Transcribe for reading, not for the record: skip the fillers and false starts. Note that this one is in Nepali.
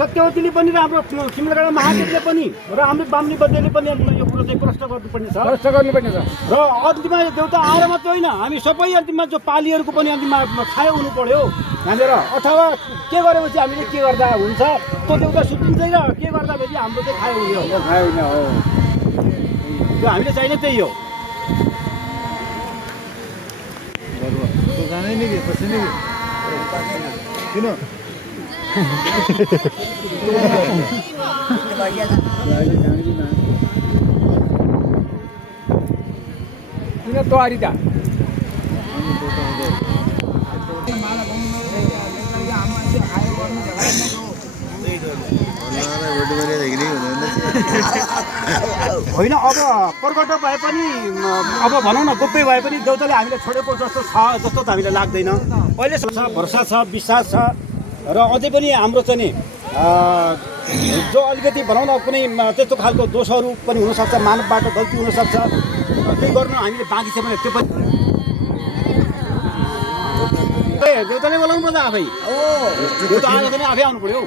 सत्यवतीले पनि र हाम्रो सिमलगढा महादेवले पनि र हाम्रो बामनी बद्यले पनि यो कुरो चाहिँ प्रश्न गर्नुपर्ने छ र अन्तिममा देउता आएर मात्रै होइन हामी सबै अन्तिममा जो पालीहरूको पनि अन्तिममा छाया हुनु पर्यो यहाँनिर अथवा के गरेपछि हामीले के गर्दा हुन्छ त्यो देउता सुत्तिन्छ र के गर्दा फेरि हाम्रो चाहिँ खायो हुने हो त्यो हामीले चाहिने त्यही हो किन तयारी त होइन अब प्रकट भए पनि अब भनौँ न गोप्य भए पनि देउताले हामीले छोडेको जस्तो छ जस्तो त हामीलाई लाग्दैन अहिले भरोसा छ विश्वास छ र अझै पनि हाम्रो चाहिँ नि जो अलिकति भनौँ न कुनै त्यस्तो खालको दोषहरू पनि हुनसक्छ मानवबाट गल्ती हुनसक्छ त्यही गर्नु हामीले बाँकी छ भने त्यो पनि देउताले बोलाउनु पर्छ आफै देउता आएर पनि आफै आउनु पऱ्यो